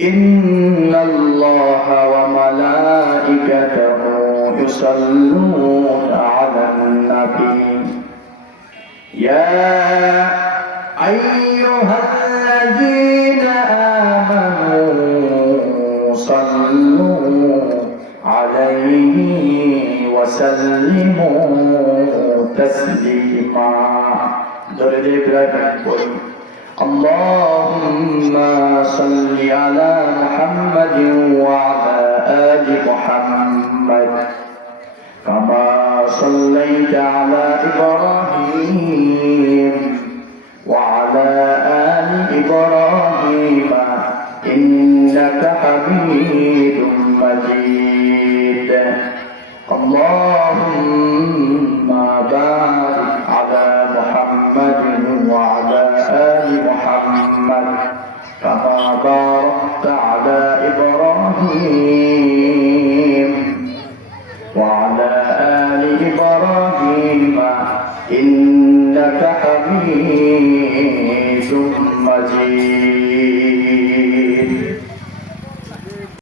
إن الله وملائكته يصلون على النبي يا أيها الذين آمنوا صلوا عليه وسلموا تسليما اللهم صل على محمد وعلى آل محمد كما صليت على إبراهيم وعلى آل إبراهيم إنك حميد مجيد اللهم بارك على محمد وعلى آل محمد كما باركت على إبراهيم وعلى آل إبراهيم إنك حميد مجيد